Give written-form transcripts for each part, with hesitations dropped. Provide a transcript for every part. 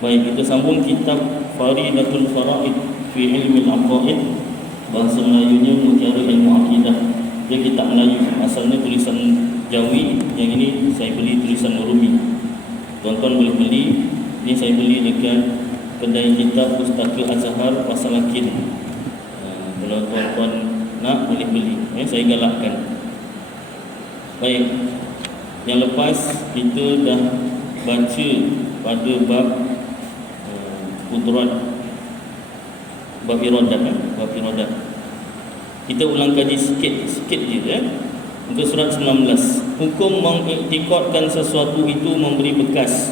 Baik, kita sambung kitab Faridatul Faraid fi Ilmi Al-Aqaid. Bahasa Melayunya Mutiara Ilmu Akidah. Dia kitab Melayu, asalnya tulisan Jawi. Yang ini saya beli tulisan Urumi. Tuan-tuan boleh beli. Ini saya beli dekat kedai kitab Pustaka Azhar Pasar Lakin. Kalau tuan-tuan nak, boleh beli. Saya galakkan. Baik, yang lepas kita dah baca pada bab Qudrah, bab iradat. Kita ulang kaji sikit je untuk surat 19. Hukum mengiktikadkan sesuatu itu memberi bekas.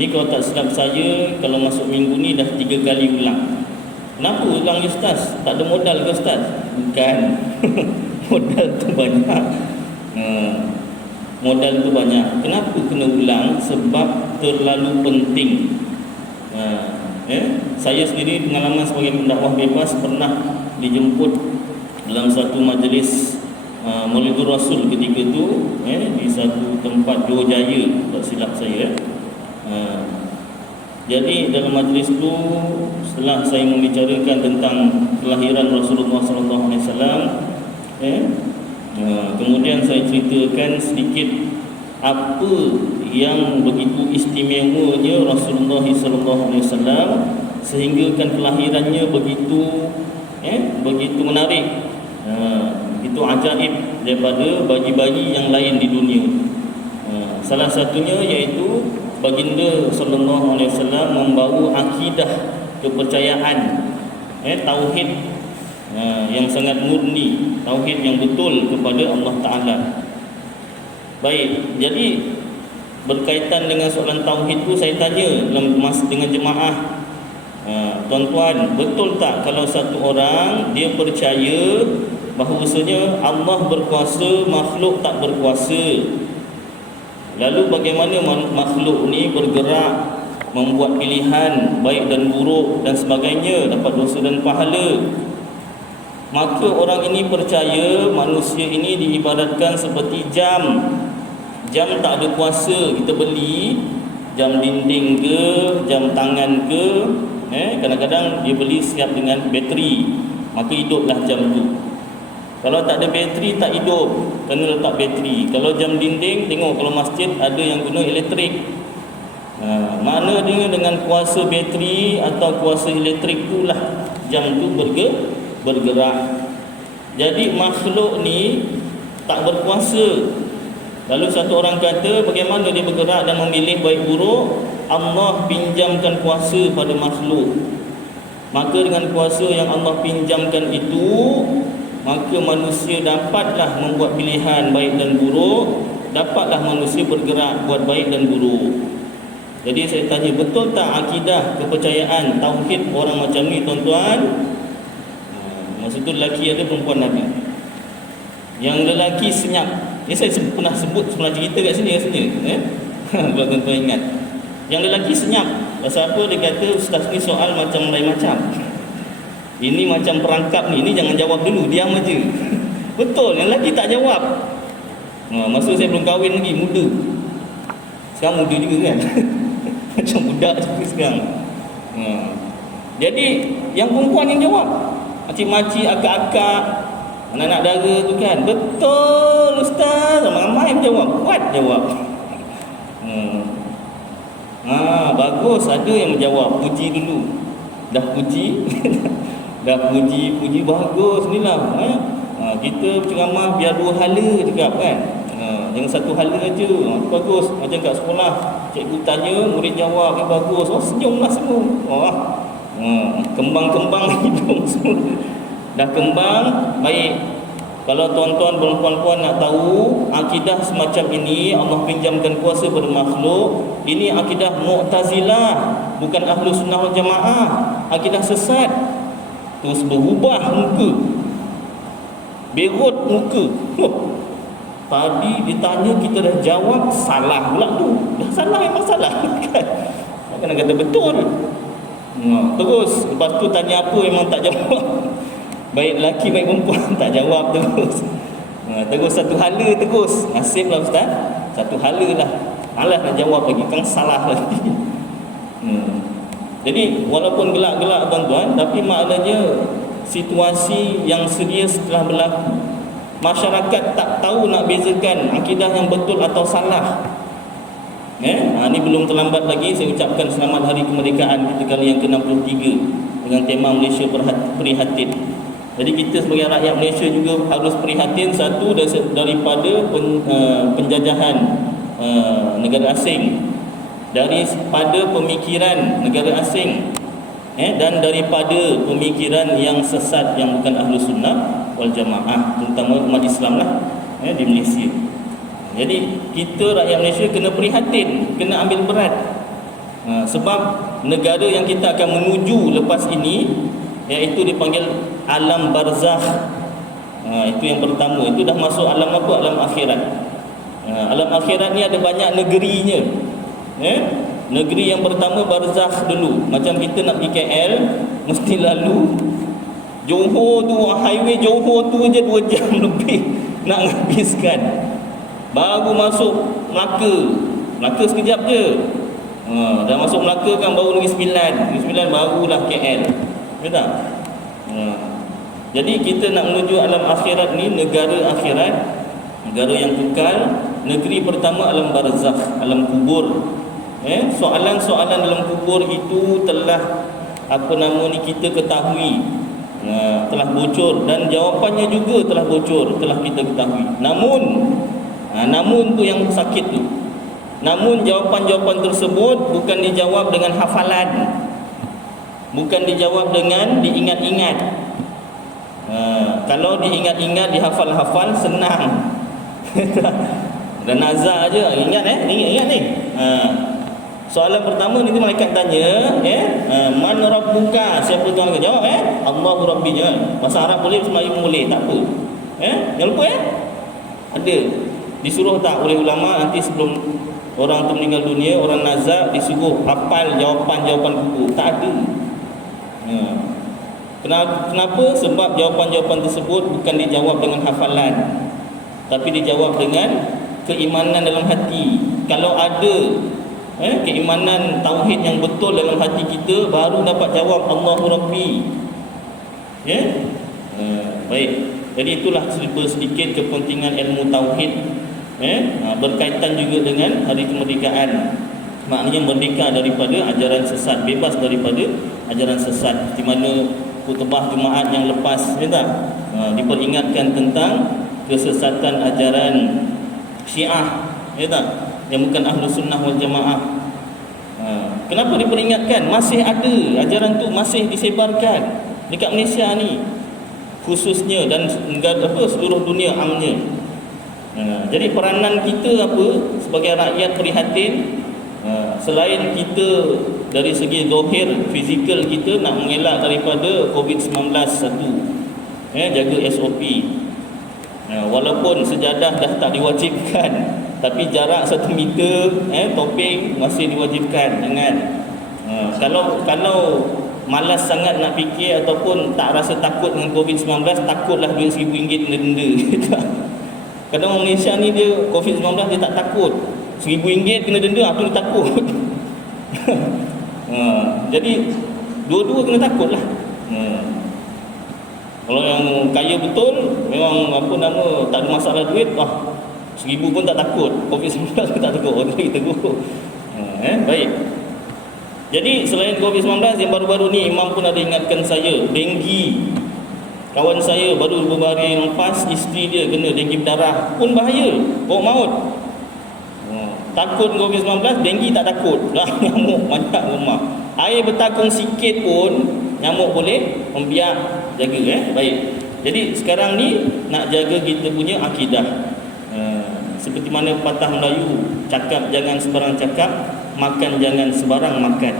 Ni kalau tak silap saya, kalau masuk minggu ni dah 3 kali ulang. Kenapa ulang Ustaz? Tak ada modal ke Ustaz? Bukan. Modal tu banyak. Modal tu banyak. Kenapa kena ulang? Sebab terlalu penting. Saya sendiri pengalaman sebagai pendakwah bebas pernah dijemput dalam satu majlis Maulidur Rasul ketika tu di satu tempat Johor Jaya, tak silap saya. Jadi dalam majlis tu, setelah saya membicarakan tentang kelahiran Rasulullah SAW, kemudian saya ceritakan sedikit apa yang begitu istimewanya Rasulullah SAW sehinggakan kelahirannya begitu menarik, itu ajaib daripada bayi-bayi yang lain di dunia. Salah satunya iaitu baginda sallallahu alaihi wasallam membawa akidah kepercayaan, tauhid yang sangat murni, tauhid yang betul kepada Allah Taala. Baik, jadi berkaitan dengan soalan tauhid tu, saya tanya dengan jemaah, tuan-tuan, betul tak kalau satu orang dia percaya bahawasanya Allah berkuasa, makhluk tak berkuasa? Lalu bagaimana makhluk ni bergerak, membuat pilihan baik dan buruk dan sebagainya, dapat dosa dan pahala? Maka orang ini percaya manusia ini diibaratkan seperti jam. Jam tak ada kuasa. Kita beli jam dinding ke, jam tangan ke, kadang-kadang dia beli siap dengan bateri, maka hiduplah jam tu. Kalau tak ada bateri, tak hidup, kena letak bateri. Kalau jam dinding, tengok kalau masjid ada yang guna elektrik. Mana dia dengan kuasa bateri atau kuasa elektrik itulah jam tu bergerak. Jadi makhluk ni tak berkuasa. Lalu satu orang kata, bagaimana dia bergerak dan memilih baik buruk? Allah pinjamkan kuasa pada makhluk. Maka dengan kuasa yang Allah pinjamkan itu, maka manusia dapatlah membuat pilihan baik dan buruk, dapatlah manusia bergerak buat baik dan buruk. Jadi saya tanya, betul tak akidah, kepercayaan, tauhid orang macam ni, tuan-tuan? Masa tu lelaki ada, perempuan ada. Yang lelaki senyap. Ini saya pernah cerita kat sini rasanya. Kalau tuan-tuan ingat. Yang lelaki senyap. Pasal apa? Dia kata, Ustaz ni soal macam lain macam. Ini macam perangkap ni jangan jawab dulu, diam aja. Betul, yang lelaki tak jawab. Masa saya belum kahwin lagi, muda. Sekarang muda juga kan. Macam budak juga sekarang. Jadi yang perempuan yang jawab, makcik-makcik, akak-akak, anak-anak dara tu kan, betul Ustaz, ramai yang jawab, kuat jawab. Bagus, ada yang menjawab, puji dulu. Dah puji dah puji bagus ni lah. Kita ceramah biar 2 hala cakap kan, jangan satu hala aja. Bagus, macam kat sekolah cikgu tanya, murid jawab, bagus, senyumlah semua. Kembang-kembang hidung semua dah kembang. Baik, kalau tuan-tuan puan-puan nak tahu akidah semacam ini, Allah pinjamkan kuasa pada makhluk, ini akidah Mu'tazilah, bukan Ahlus Sunnah wal Jamaah. Akidah sesat. Terus berubah muka, berut muka. Tadi ditanya, kita dah jawab, salah pula tu. Dah salah, memang salah. Kena kata betul. Terus lepas tu tanya apa, memang tak jawab. Baik lelaki baik perempuan tak jawab terus. Terus satu hala terus. Nasib lah Ustaz, satu hala lah. Malas nak jawab lagi, kan salah lagi. Jadi walaupun gelak-gelak tuan-tuan, tapi maknanya situasi yang serius telah berlaku. Masyarakat tak tahu nak bezakan akidah yang betul atau salah. Ini belum terlambat lagi. Saya ucapkan selamat Hari Kemerdekaan kita kali yang ke-63 dengan tema Malaysia Prihatin. Jadi kita sebagai rakyat Malaysia juga harus prihatin, satu daripada penjajahan negara asing, daripada pemikiran negara asing, dan daripada pemikiran yang sesat yang bukan ahlu sunnah wal jamaah, terutama umat Islam lah di Malaysia. Jadi kita rakyat Malaysia kena prihatin, kena ambil berat, sebab negara yang kita akan menuju lepas ini, iaitu dipanggil alam barzakh. Itu yang pertama. Itu dah masuk alam apa? Alam akhirat. Alam akhirat ni ada banyak negerinya. Negeri yang pertama barzakh dulu. Macam kita nak pergi KL, mesti lalu Johor tu, highway Johor tu je 2 jam lebih nak habiskan. Baru masuk Melaka sekejap je. Dah masuk Melaka kan baru lagi 9 barulah KL. Betul tak? Jadi kita nak menuju alam akhirat ni, negara akhirat, negara yang kekal. Negeri pertama alam barzakh, alam kubur. Soalan-soalan dalam kubur itu telah kita ketahui, telah bocor, dan jawapannya juga telah bocor, telah kita ketahui. Namun tu yang sakit tu. Namun jawapan-jawapan tersebut bukan dijawab dengan hafalan, bukan dijawab dengan diingat-ingat. Kalau diingat-ingat, dihafal-hafal, senang. Dan nazar aje, ingat ni. Soalan pertama ni malaikat tanya, man rabbuka? Siapa tuan kau jawab? Allahu rabbi je. Bahasa Arab boleh, Melayu boleh, tak apa. Jangan lupa ada. Disuruh tak oleh ulama nanti sebelum orang tu meninggal dunia, orang nazar disuruh hafal jawapan-jawapan kubur. Tak ada. Kenapa? Sebab jawapan-jawapan tersebut bukan dijawab dengan hafalan, tapi dijawab dengan keimanan dalam hati. Kalau ada keimanan tauhid yang betul dalam hati kita, baru dapat jawab Allahu Rabbi. Baik. Jadi itulah sedikit kepentingan ilmu tauhid, berkaitan juga dengan Hari Kemerdekaan. Maknanya merdeka daripada ajaran sesat, bebas daripada ajaran sesat. Di mana khutbah Jumaat yang lepas diperingatkan tentang kesesatan ajaran Syiah, yang bukan ahlu sunnah wal jamaah. Kenapa diperingatkan? Masih ada ajaran tu, masih disebarkan dekat Malaysia ni khususnya, dan seluruh dunia amnya. Jadi peranan kita apa sebagai rakyat prihatin, selain kita dari segi zahir fizikal kita nak mengelak daripada COVID-19 satu, jaga SOP. Walaupun sejadah dah tak diwajibkan, tapi jarak 1 meter, topeng masih diwajibkan. Jangan kalau malas sangat nak fikir ataupun tak rasa takut dengan COVID-19, takutlah duit RM1,000 kena denda. Kadang orang Malaysia ni dia COVID-19 dia tak takut, RM1,000 kena denda, aku dia takut. Jadi dua-dua kena takut lah. Kalau yang kaya betul, memang tak ada masalah duit, RM1,000 pun tak takut, COVID-19 pun tak takut, orang kita tegur. Baik. Jadi selain COVID-19 yang baru-baru ni, Imam pun ada ingatkan saya, denggi. Kawan saya baru beberapa hari yang lepas, isteri dia kena denggi berdarah, pun bahaya, bawa maut. Takut COVID-19, denggi tak takut. Nyamuk banyak rumah. Air bertakung sikit pun nyamuk boleh membiak. Jaga baik. Jadi sekarang ni nak jaga kita punya akidah. Seperti mana patah Melayu cakap jangan sebarang cakap, makan jangan sebarang makan.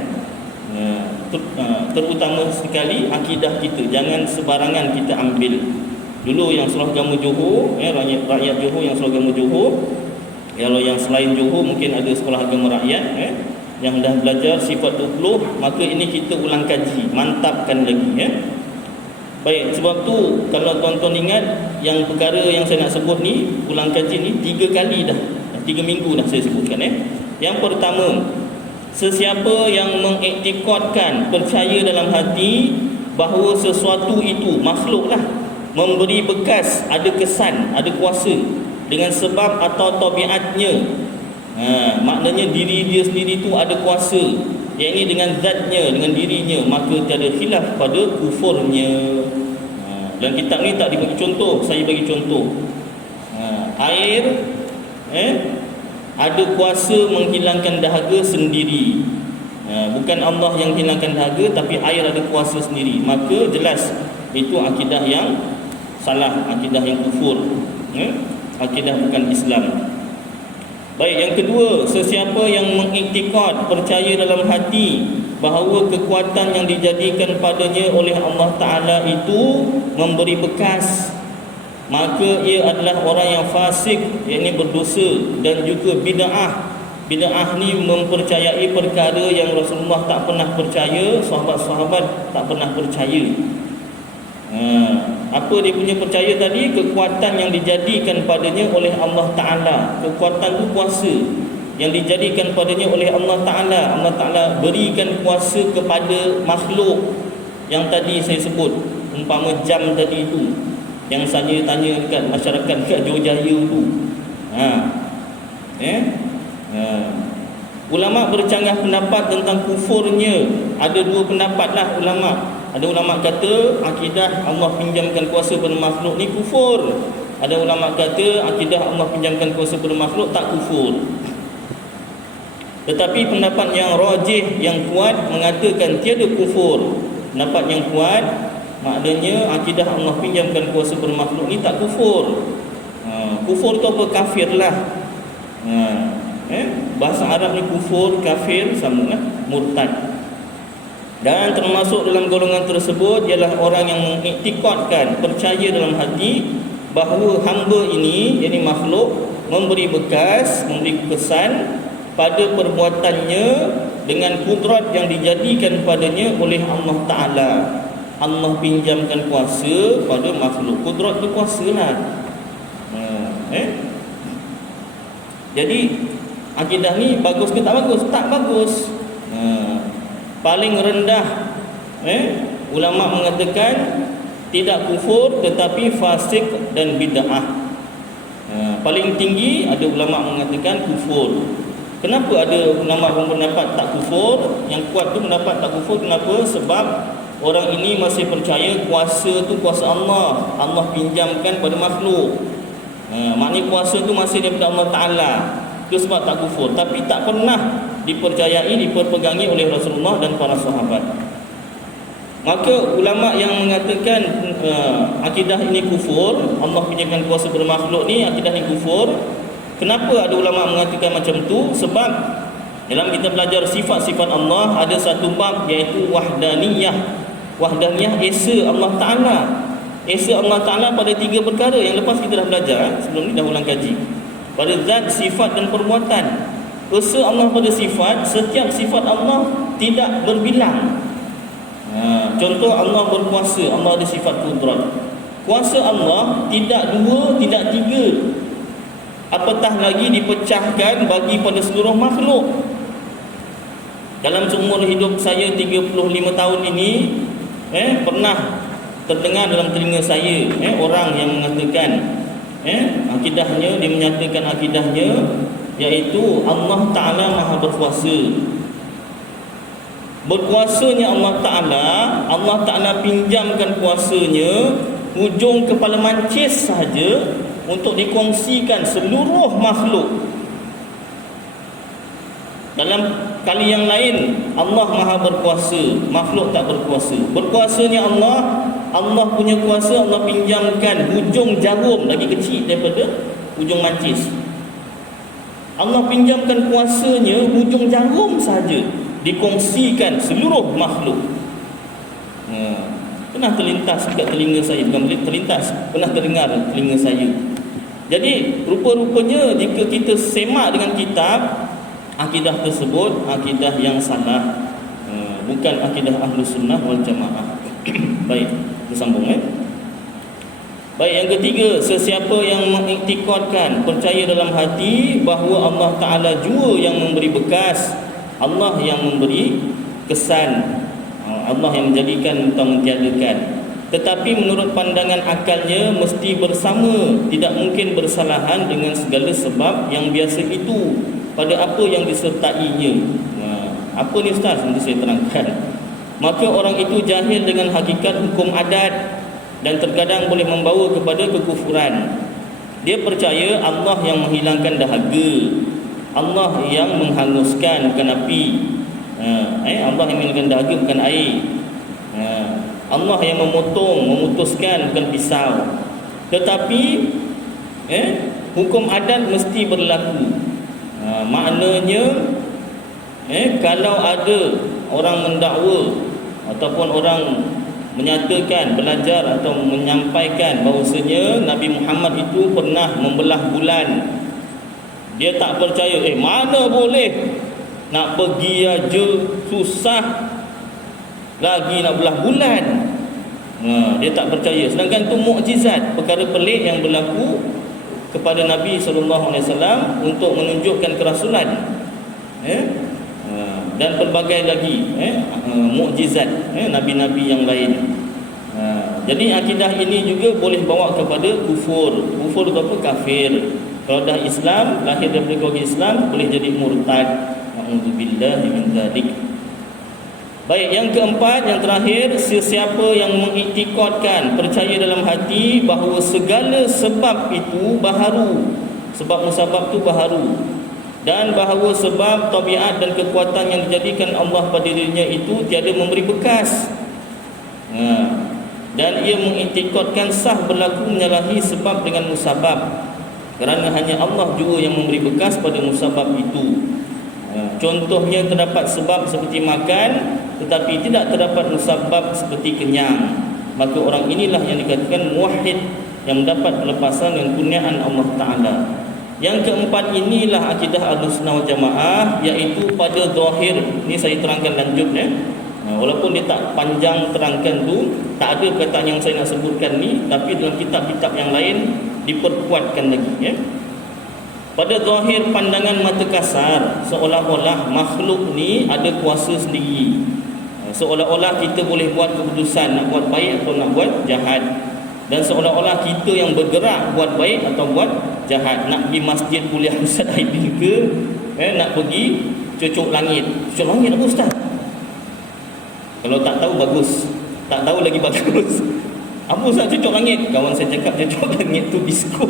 Terutama sekali akidah kita, jangan sebarangan kita ambil. Dulu yang Sekolah Agama Johor, rakyat Johor yang Sekolah Agama Johor, kalau yang selain Johor mungkin ada Sekolah Agama Rakyat yang dah belajar sifat 20, maka ini kita ulang kaji, mantapkan lagi. Baik, sebab tu kalau tuan-tuan ingat yang perkara yang saya nak sebut ni, ulang kaji ni 3 kali dah, 3 minggu dah saya sebutkan. Yang pertama, Sesiapa yang mengiktikadkan, percaya dalam hati bahawa sesuatu itu makhluklah, memberi bekas, ada kesan, ada kuasa dengan sebab atau tabiatnya. Maknanya diri dia sendiri itu ada kuasa, yakni dengan zatnya, dengan dirinya, maka tiada khilaf pada kufurnya. Dalam kitab ni tak dibagi contoh, saya bagi contoh. Air ada kuasa menghilangkan dahaga sendiri. Bukan Allah yang hilangkan dahaga, tapi air ada kuasa sendiri. Maka jelas itu akidah yang salah, akidah yang kufur, akidah bukan Islam. Baik, yang kedua, sesiapa yang mengiktikad, percaya dalam hati bahawa kekuatan yang dijadikan padanya oleh Allah Ta'ala itu memberi bekas, maka ia adalah orang yang fasik, yakni berdosa, dan juga bid'ah. Bid'ah ni mempercayai perkara yang Rasulullah tak pernah percaya, sahabat-sahabat tak pernah percaya. Apa dia punya percaya tadi? Kekuatan yang dijadikan padanya oleh Allah Ta'ala. Kekuatan tu kuasa yang dijadikan padanya oleh Allah Ta'ala. Allah Ta'ala berikan kuasa kepada makhluk yang tadi saya sebut, umpama jam tadi itu yang saya tanya dekat masyarakat dekat Johor Jaya tu. Ulama bercanggah pendapat tentang kufurnya. Ada dua pendapat lah ulama. Ada ulama kata akidah Allah pinjamkan kuasa pada makhluk ni kufur. Ada ulama kata akidah Allah pinjamkan kuasa pada makhluk tak kufur. Tetapi pendapat yang rajih, yang kuat mengatakan tiada kufur. Pendapat yang kuat maknanya akidah Allah pinjamkan kuasa pada makhluk ni tak kufur. Kufur tu apa? Kafir lah. Bahasa Arab ni kufur, kafir sama lah, murtad. Dan termasuk dalam golongan tersebut ialah orang yang mengiktikadkan, percaya dalam hati bahawa hamba ini, yakni makhluk, memberi bekas, memberi kesan pada perbuatannya dengan kudrat yang dijadikan padanya oleh Allah Ta'ala. Allah pinjamkan kuasa pada makhluk. Kudrat tu kuasa lah. Jadi akidah ni bagus ke tak bagus? Tak bagus. Paling rendah ulama mengatakan tidak kufur tetapi fasik dan bid'ah. Paling tinggi ada ulama mengatakan kufur. Kenapa ada ulama berpendapat tak kufur? Yang kuat tu pendapat tak kufur. Kenapa? Sebab orang ini masih percaya kuasa tu kuasa Allah. Allah pinjamkan pada makhluk. Maknanya kuasa tu masih daripada Allah Ta'ala. Itu sebab tak kufur. Tapi tak pernah dipercayai, diperpegangi oleh Rasulullah dan para sahabat. Maka ulama yang mengatakan akidah ini kufur, Allah pinjamkan kuasa pada makhluk ni, akidah ini kufur. Kenapa ada ulama mengatakan macam tu? Sebab dalam kita belajar sifat-sifat Allah ada satu bab iaitu wahdaniyah. Wahdaniyah esa Allah Ta'ala. Esa Allah Ta'ala pada tiga perkara yang lepas kita dah belajar sebelum ni, dah ulang kaji. Pada zat, sifat dan perbuatan. Esa Allah pada sifat, setiap sifat Allah tidak berbilang. Contoh Allah berkuasa, Allah ada sifat kudrat. Kuasa Allah tidak dua, tidak tiga, apatah lagi dipecahkan bagi pada seluruh makhluk. Dalam seumur hidup saya 35 tahun ini, pernah terdengar dalam telinga saya orang yang mengatakan akidahnya, dia menyatakan akidahnya iaitu Allah Ta'ala Maha Berkuasa. Berkuasanya Allah Ta'ala pinjamkan kuasanya hujung kepala mancis sahaja untuk dikongsikan seluruh makhluk. Dalam kali yang lain Allah Maha Berkuasa, makhluk tak berkuasa. Berkuasanya Allah punya kuasa Allah pinjamkan hujung jarum lagi kecil daripada hujung mancis. Allah pinjamkan kuasanya hujung jarum saja dikongsikan seluruh makhluk. Pernah terlintas dekat telinga saya, bukan terlintas, pernah terdengar telinga saya. Jadi rupa-rupanya jika kita semak dengan kitab, akidah tersebut akidah yang salah, bukan akidah Ahlus Sunnah wal Jamaah. Baik, kita sambung. Baik, yang ketiga, sesiapa yang mengiktikadkan, percaya dalam hati bahawa Allah Ta'ala jua yang memberi bekas Allah yang memberi kesan, Allah yang menjadikan atau mentiadakan. Tetapi menurut pandangan akalnya mesti bersama, tidak mungkin bersalahan dengan segala sebab yang biasa itu pada apa yang disertainya. Apa ni Ustaz? Nanti saya terangkan. Maka orang itu jahil dengan hakikat hukum adat dan terkadang boleh membawa kepada kekufuran. Dia percaya Allah yang menghilangkan dahaga, Allah yang menghanguskan bukan api, Allah yang menghilangkan dahaga bukan air, Allah yang memutuskan bukan pisau. Tetapi hukum adat mesti berlaku. Maknanya kalau ada orang mendakwa ataupun orang menyatakan, belajar atau menyampaikan bahawasanya Nabi Muhammad itu pernah membelah bulan, dia tak percaya. Mana boleh, nak pergi aja susah lagi nak belah bulan. Dia tak percaya. Sedangkan itu mukjizat, perkara pelik yang berlaku kepada Nabi SAW untuk menunjukkan kerasulan, dan pelbagai lagi mukjizat nabi-nabi yang lain. Jadi akidah ini juga boleh bawa kepada kufur. Kufur itu apa? Kafir. Kalau dah Islam, lahir daripada keluarga Islam, boleh jadi murtad. A'udzubillahi min dzalik. Baik, yang keempat, yang terakhir, sesiapa yang mengiktikadkan, percaya dalam hati bahawa segala sebab itu baharu, sebab musabab itu baharu, dan bahawa sebab tabiat dan kekuatan yang dijadikan Allah pada dirinya itu tiada memberi bekas, dan ia mengiktikadkan sah berlaku menyalahi sebab dengan musabab, kerana hanya Allah juga yang memberi bekas pada musabab itu. Contohnya, terdapat sebab seperti makan, tetapi tidak terdapat musabab seperti kenyang. Maka orang inilah yang dikatakan muwahhid, yang mendapat pelepasan dan kurniaan Allah Ta'ala. Yang keempat inilah akidah Ahlussunnah wal Jamaah, iaitu pada zahir. Ini saya terangkan lanjut walaupun dia tak panjang terangkan tu, tak ada perkataan yang saya nak sebutkan ni, tapi dalam kitab-kitab yang lain diperkuatkan lagi. Pada zahir pandangan mata kasar, seolah-olah makhluk ni ada kuasa sendiri. Seolah-olah kita boleh buat keputusan nak buat baik atau nak buat jahat. Dan seolah-olah kita yang bergerak buat baik atau buat jahat. Nak pergi masjid kuliah Ustaz Aidil ke, nak pergi cucuk langit. Cucuk langit apa Ustaz? Kalau tak tahu bagus, tak tahu lagi bagus. Apa Ustaz cucuk langit? Kawan saya cakap cucuk langit tu disco.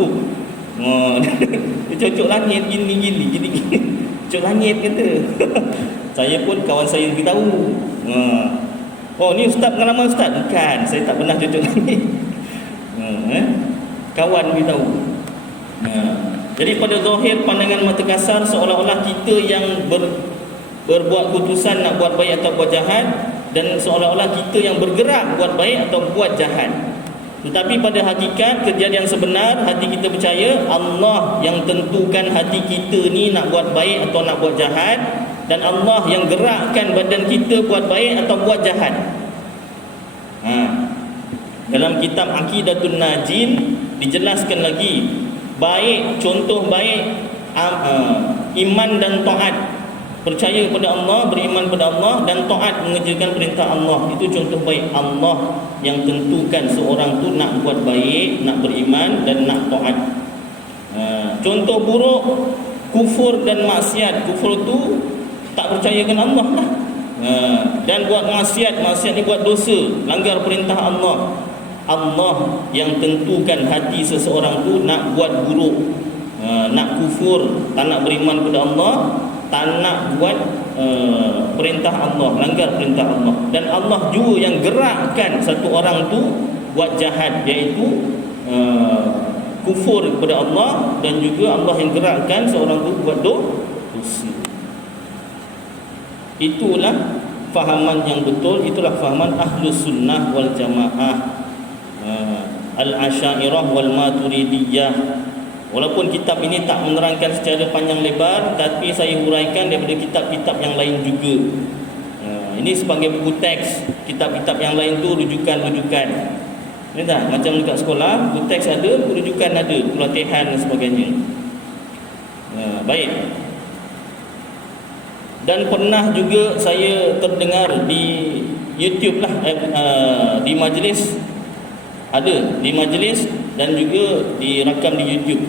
Dia cucuk langit gini. Cucuk langit kata. Saya pun kawan saya beritahu. Oh, ni Ustaz pengalaman Ustaz? Bukan, saya tak pernah cucuk langit. Kawan beritahu. Jadi pada zahir pandangan mata kasar, seolah-olah kita yang berbuat keputusan nak buat baik atau buat jahat, dan seolah-olah kita yang bergerak buat baik atau buat jahat. Tetapi pada hakikat kejadian sebenar, hati kita percaya Allah yang tentukan hati kita ni nak buat baik atau nak buat jahat, dan Allah yang gerakkan badan kita buat baik atau buat jahat. Dalam kitab Aqidatun Najin dijelaskan lagi, baik, contoh baik, iman dan taat. Percaya kepada Allah, beriman kepada Allah, dan taat mengerjakan perintah Allah. Itu contoh baik. Allah yang tentukan seorang tu nak buat baik, nak beriman dan nak taat. Contoh buruk, kufur dan maksiat. Kufur tu tak percayakan Allah lah. Dan buat maksiat ni buat dosa, langgar perintah Allah. Allah yang tentukan hati seseorang tu nak buat buruk, nak kufur, tak nak beriman kepada Allah, tak nak buat perintah Allah, langgar perintah Allah. Dan Allah juga yang gerakkan satu orang tu buat jahat, iaitu kufur kepada Allah, dan juga Allah yang gerakkan seorang tu buat dosa. Itulah fahaman yang betul, itulah fahaman Ahlussunnah wal Jamaah, Al-Asy'ariyah wal Maturidiyah. Walaupun kitab ini tak menerangkan secara panjang lebar, tapi saya huraikan daripada kitab-kitab yang lain juga. Ini sebagai buku teks. Kitab-kitab yang lain tu rujukan-rujukan. Ini tak? Macam dekat sekolah, buku teks ada, rujukan ada, pelatihan dan sebagainya. Baik. Dan pernah juga saya terdengar di YouTube lah, di majlis, ada di majlis dan juga direkam di YouTube.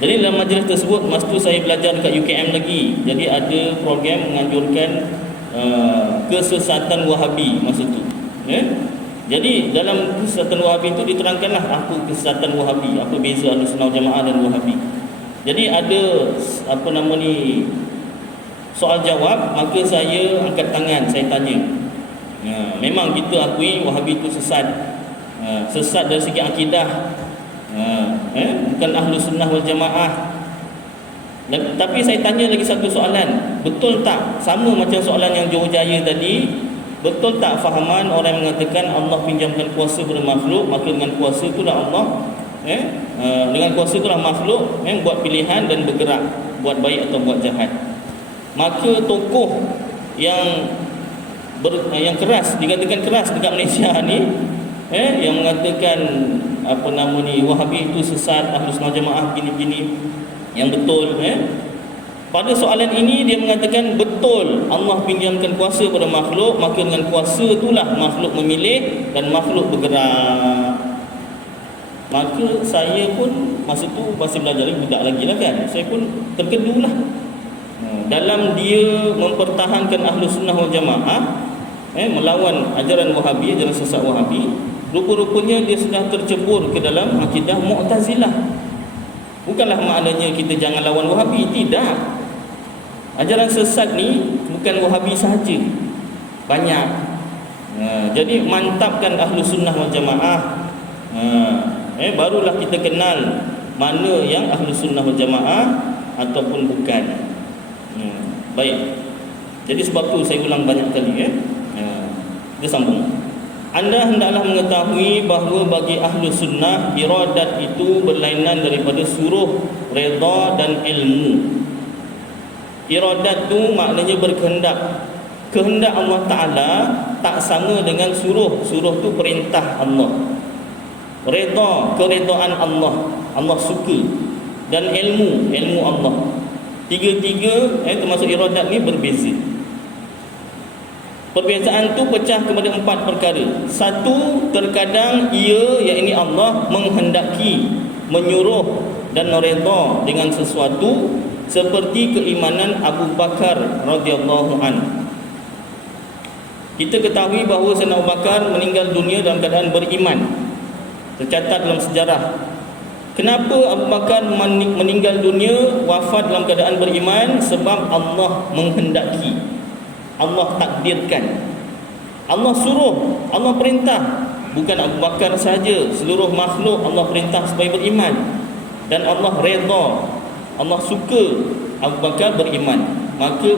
Jadi dalam majlis tersebut, masa tu saya belajar dekat UKM lagi. Jadi ada program menganjurkan kesesatan Wahabi masa tu. Ya? Jadi dalam kesesatan Wahabi itu diterangkanlah apa kesesatan Wahabi, apa beza Ahlussunnah Jamaah dan Wahabi. Jadi ada soal jawab, maka saya angkat tangan, saya tanya. Memang kita akui Wahabi itu sesat. Sesat dari segi akidah. Bukan Ahlussunnah wal Jamaah. Tapi saya tanya lagi satu soalan. Betul tak, sama macam soalan yang Johor Jaya tadi, betul tak fahaman orang yang mengatakan Allah pinjamkan kuasa kepada makhluk, maka dengan kuasa itulah Allah dengan kuasa itulah makhluk buat pilihan dan bergerak, buat baik atau buat jahat. Maka tokoh yang keras, dikatakan keras dekat Malaysia ni, yang mengatakan Wahabi itu sesat, Ahlussunnah Jamaah gini-gini, yang betul, pada soalan ini dia mengatakan betul Allah pinjamkan kuasa pada makhluk, maka dengan kuasa itulah makhluk memilih dan makhluk bergerak. Maka saya pun masa tu masih belajar lagi, budak lagi lah kan, saya pun terkedu lah. Dalam dia mempertahankan Ahlussunnah wal Jamaah, melawan ajaran Wahabi, ajaran sesat Wahabi, rupa-rupanya dia sudah tercebur ke dalam akidah Mu'tazilah. Bukanlah maknanya kita jangan lawan Wahabi, tidak. Ajaran sesat ni bukan Wahabi sahaja, banyak. Jadi mantapkan Ahlussunnah wal Jamaah, barulah kita kenal mana yang Ahlussunnah wal Jamaah ataupun bukan. Baik. Jadi sebab tu saya ulang banyak kali. Kita sambung. Anda hendaklah mengetahui bahawa bagi Ahlus Sunnah, iradat itu berlainan daripada suruh, redha dan ilmu. Iradat tu maknanya berkehendak. Kehendak Allah Ta'ala tak sama dengan suruh. Suruh tu perintah Allah. Redha, keredaan Allah, Allah suka. Dan ilmu Allah. Tiga-tiga termasuk iradat ni berbeza. Perbezaan tu pecah kepada 4 perkara. Satu, terkadang ia, iaitu Allah, menghendaki, menyuruh dan redha dengan sesuatu, seperti keimanan Abu Bakar radhiyallahu anhu. Kita ketahui bahawa Sayyidina Abu Bakar meninggal dunia dalam keadaan beriman. Tercatat dalam sejarah. Kenapa Abu Bakar meninggal dunia, wafat dalam keadaan beriman? Sebab Allah menghendaki, Allah takdirkan, Allah suruh, Allah perintah. Bukan Abu Bakar sahaja, seluruh makhluk Allah perintah supaya beriman. Dan Allah redha, Allah suka Abu Bakar beriman. Maka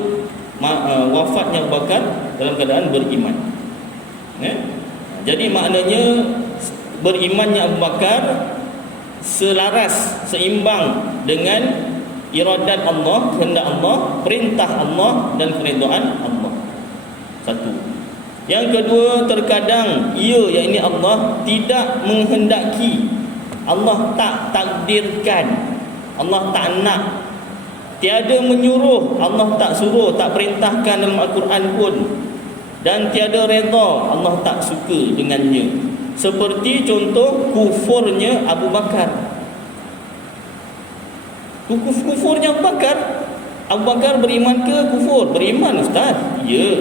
wafatnya Abu Bakar dalam keadaan beriman. Jadi maknanya berimannya Abu Bakar selaras, seimbang dengan iradat Allah, kehendak Allah, perintah Allah dan keredaan Allah. Satu. Yang kedua, terkadang ia, iaitu Allah, tidak menghendaki, Allah tak takdirkan, Allah tak nak, tiada menyuruh, Allah tak suruh, tak perintahkan dalam Al-Quran pun, dan tiada redha, Allah tak suka dengannya. Seperti contoh kufurnya Abu Bakar. Kufurnya Abu Bakar. Abu Bakar beriman ke kufur? Beriman, Ustaz. Ya.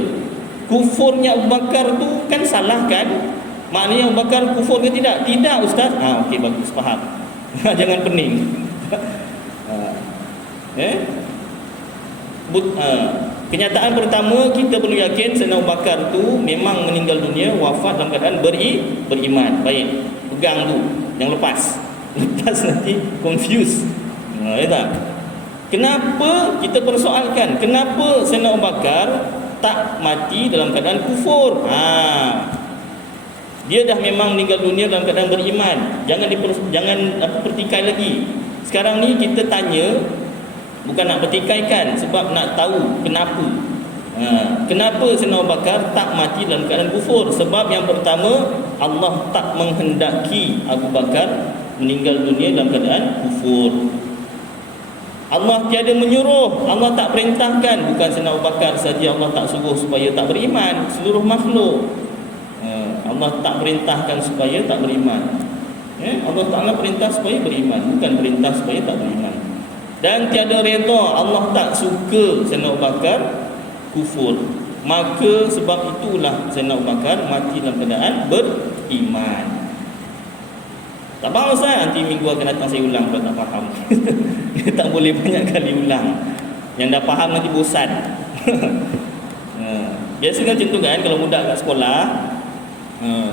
Kufurnya Abu Bakar tu kan salah kan? Maknanya Abu Bakar kufur ke tidak? Tidak, Ustaz. Okey, bagus, faham. Jangan pening. Kenyataan pertama, kita perlu yakin Sayyidina Abu Bakar tu memang meninggal dunia, wafat dalam keadaan beriman. Baik, pegang tu, jangan lepas. Lepas nanti confuse. Tak? Kenapa kita persoalkan? Kenapa Sayyidina Abu Bakar tak mati dalam keadaan kufur? Dia dah memang meninggal dunia dalam keadaan beriman. Jangan pertikai lagi. Sekarang ni kita tanya, bukan nak pertikaikan, sebab nak tahu kenapa. Kenapa Sayyidina Abu Bakar tak mati dalam keadaan kufur? Sebab yang pertama, Allah tak menghendaki Abu Bakar meninggal dunia dalam keadaan kufur. Allah tiada menyuruh, Allah tak perintahkan. Bukan Sayyidina Abu Bakar saja Allah tak suruh supaya tak beriman, seluruh makhluk. Allah tak perintahkan supaya tak beriman. Allah Ta'ala perintah supaya beriman, bukan perintah supaya tak beriman. Dan tiada redha, Allah tak suka Sayyidina Abu Bakar kufur. Maka sebab itulah Sayyidina Abu Bakar mati dalam keadaan beriman. Tak faham Ustaz? Nanti minggu akan datang saya ulang kalau tak faham. Tak boleh banyak kali ulang. Yang dah faham nanti bosan. Biasanya macam tu kan, kalau budak kat sekolah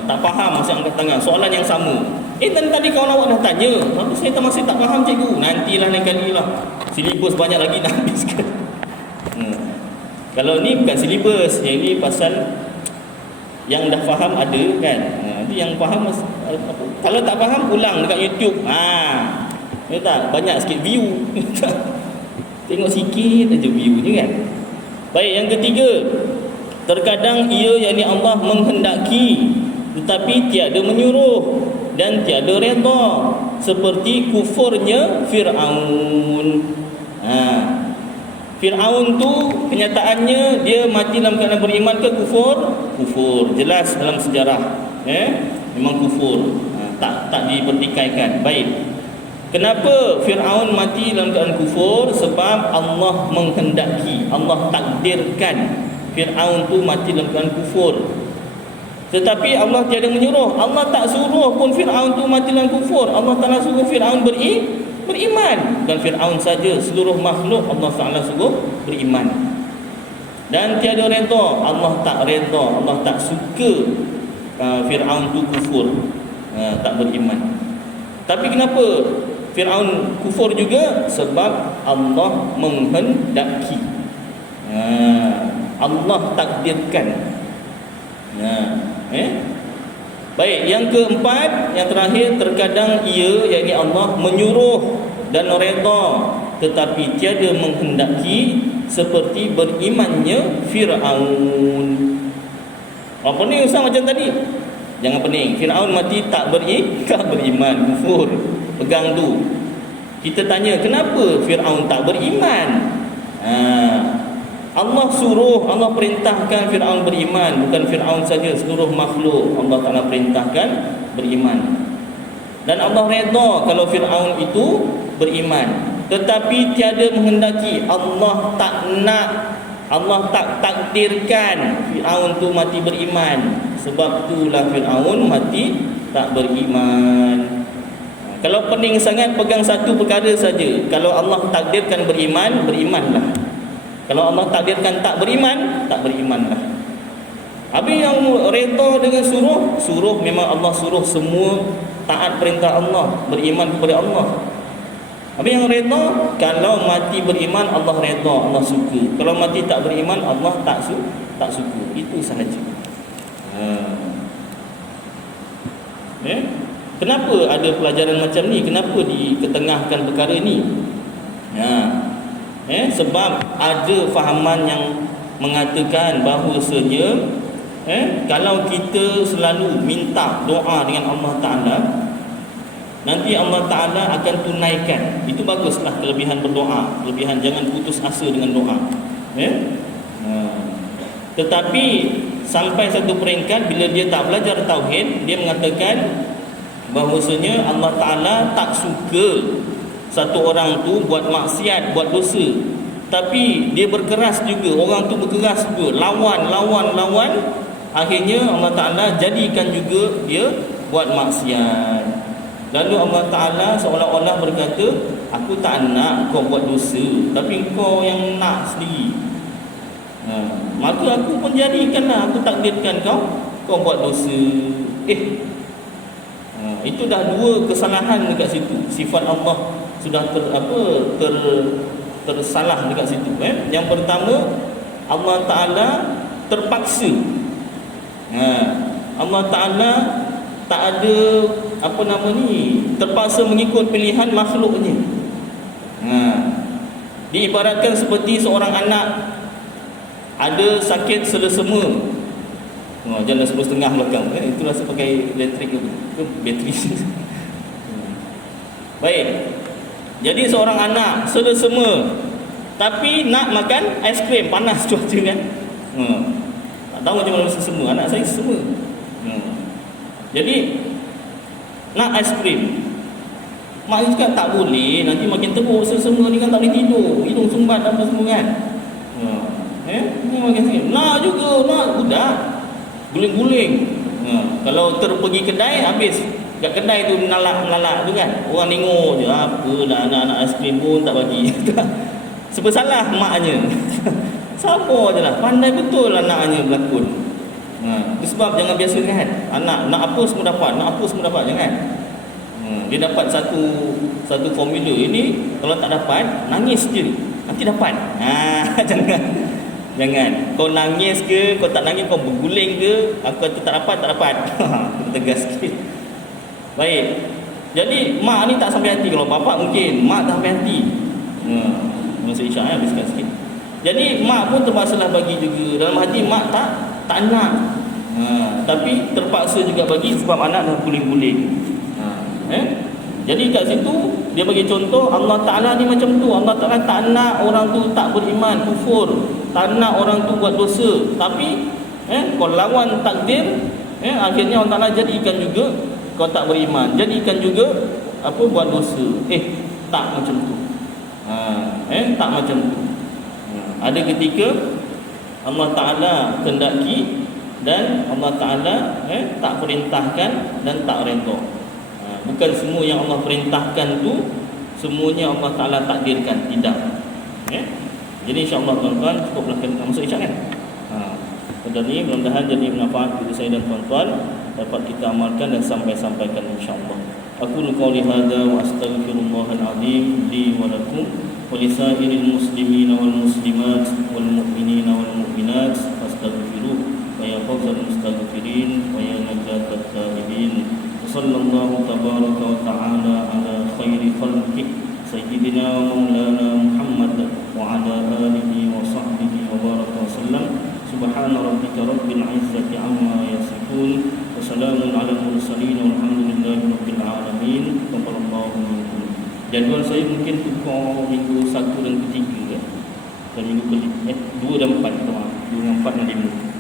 tak faham masa angkat tangan, soalan yang sama. Tadi kawan awak dah tanya, tapi saya masih tak faham cikgu. Nantilah lain kali lah. Silibus banyak lagi nak habiskan. Kalau ni bukan silibus, yang ni pasal yang dah faham ada kan. Nanti yang faham apa? Kalau tak faham ulang dekat YouTube. Ya tak? Banyak sikit view. Tengok sikit aja view je kan. Baik, yang ketiga, terkadang ia yakni Allah menghendaki tetapi tiada menyuruh dan tiada redha, seperti kufurnya Fir'aun. Fir'aun tu kenyataannya dia mati dalam keadaan beriman ke kufur? Kufur. Jelas dalam sejarah. Memang kufur. Tak dipertikaikan. Baik. Kenapa Fir'aun mati dalam keadaan kufur? Sebab Allah menghendaki, Allah takdirkan Fir'aun tu mati dalam keadaan kufur. Tetapi Allah tiada menyuruh. Allah tak suruh pun Fir'aun tu mati dalam kufur. Allah Ta'ala suruh Fir'aun beriman. Dan Fir'aun saja, seluruh makhluk Allah Ta'ala suruh beriman. Dan tiada redha, Allah tak redha, Allah tak suka Fir'aun tu kufur, tak beriman. Tapi kenapa Fir'aun kufur juga? Sebab Allah menghendaki, Allah takdirkan. Baik, yang keempat, yang terakhir, terkadang ia yakni Allah menyuruh dan redha tetapi tiada menghendaki, seperti berimannya Fir'aun. Apa ni Ustaz macam tadi? Jangan pening. Fir'aun mati tak beriman, kufur. Pegang tu. Kita tanya, kenapa Fir'aun tak beriman? Allah suruh, Allah perintahkan Fir'aun beriman. Bukan Fir'aun saja, seluruh makhluk Allah Ta'ala perintahkan beriman. Dan Allah redha kalau Fir'aun itu beriman. Tetapi tiada menghendaki, Allah tak nak, Allah tak takdirkan Fir'aun tu mati beriman. Sebab itulah Fir'aun mati tak beriman. Kalau pening sangat, pegang satu perkara saja. Kalau Allah takdirkan beriman, berimanlah. Kalau Allah takdirkan tak beriman, tak berimanlah. Habis yang redha dengan suruh memang Allah suruh semua taat perintah Allah, beriman kepada Allah. Habis yang redha, kalau mati beriman Allah redha, Allah suka. Kalau mati tak beriman Allah tak suka. Itu sahaja. Kenapa ada pelajaran macam ni? Kenapa diketengahkan perkara ni? Sebab ada fahaman yang mengatakan bahawasanya kalau kita selalu minta doa dengan Allah Ta'ala, nanti Allah Ta'ala akan tunaikan. Itu baguslah kelebihan berdoa. Kelebihan jangan putus asa dengan doa. Tetapi sampai satu peringkat, bila dia tak belajar tauhid, dia mengatakan bahawasanya Allah Ta'ala tak suka satu orang tu buat maksiat, buat dosa, tapi dia berkeras juga, orang tu berkeras juga, lawan. Akhirnya Allah Ta'ala jadikan juga dia buat maksiat. Lalu Allah Ta'ala seolah-olah berkata, aku tak nak kau buat dosa, tapi kau yang nak sendiri. Maka aku pun jadikanlah, aku takdirkan kau buat dosa. Itu dah dua kesalahan dekat situ. Sifat Allah sudah tersalah dekat situ. Yang pertama, Allah Ta'ala terpaksa. Allah Ta'ala tak ada terpaksa mengikut pilihan makhluknya. Diibaratkan seperti seorang anak ada sakit selesema. Jangan 10.5 belakang. Itu rasa pakai elektrik ke bateri. Baik. Jadi seorang anak selesema tapi nak makan aiskrim, panas cuaca kan. Tak tahu macam mana sesema, anak saya sesema. Jadi nak aiskrim, mak dia cakap tak boleh, nanti makin teruk sesema ni kan, tak boleh tidur, hidung sumbat apa semua kan. Ni makan sikit. Nak juga, nak budak guling-guling. Kalau terpergi kedai, habis kat kedai tu menalak-menalak tu kan, orang tengok je, apalah anak-anak aiskrim pun tak bagi. Sebab salah maknya. Sabar je lah, pandai betul anaknya berlakon. Itu sebab jangan biasa kan, anak nak apa semua dapat, nak apa semua dapat, jangan. Dia dapat satu formula ini, kalau tak dapat nangis je, nanti dapat. Jangan kau nangis ke, kau tak nangis, kau berguling ke, aku tu tak dapat tegas sikit. Baik, jadi mak ni tak sampai hati. Kalau bapak mungkin, mak tak sampai hati. Masa isyak habiskan sikit. Jadi mak pun terpaksalah bagi juga. Dalam hati mak tak nak, tapi terpaksa juga bagi sebab anak dah guling-guling. Jadi kat situ dia bagi contoh, Allah Ta'ala ni macam tu. Allah Ta'ala tak nak orang tu tak beriman, kufur, tak nak orang tu buat dosa. Tapi kau lawan takdir, akhirnya Allah Ta'ala jadikan juga kau tak beriman, jadikan juga buat dosa. Tak macam tu. Tak macam tu. Ada ketika Allah Ta'ala kendaki dan Allah Ta'ala tak perintahkan dan tak redha. Bukan semua yang Allah perintahkan tu semuanya Allah Ta'ala takdirkan, tidak. Jadi insya-Allah tuan-tuan cukuplah kita masuk isyak kan. Pada ni mudah-mudahan jadi bermanfaat bagi saya dan tuan-tuan, dapat kita amalkan dan sampaikan insya-Allah. Aku qauli hadza wa astaghfirullahal azim li wa lakum wa lisairil muslimin wal muslimat wal mu'minina wal mu'minat fastaghfiruh wa ya fawzal mustaghfirin wa ya najatat taibin. Sallallahu tabaraka wa ta'ala ala khairi khalqih sayyidina wa maulana Muhammad wa ala alihi wa sahbihi wa baraka wa sallam. Subhana rabbika rabbil izzati amma yasifun wa salamun ala mursalin walhamdulillahi rabbil alamin. Taqabbalallahu minkum. Jadual saya mungkin tukar minggu 1 dan 3 dan minggu 2 dan 4, 2 dan 4 dan 5.